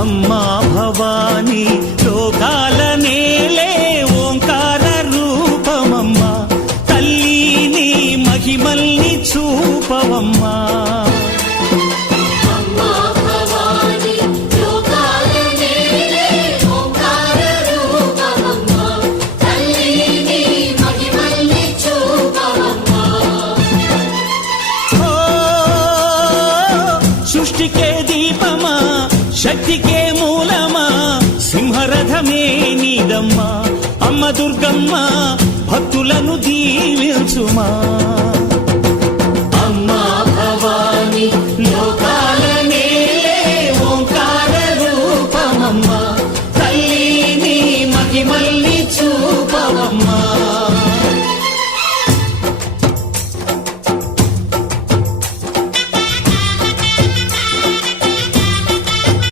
అమ్మా భవానీ లోకాల నేలే ఓంకార రూపమమ్మా తల్లి నీ మహిమల్ని చూపవమ్మా సృష్టికే దీపమా శక్తికే మూలమా సింహరథమే నీదమ్మా అమ్మ దుర్గమ్మ భక్తులను దీవించుమా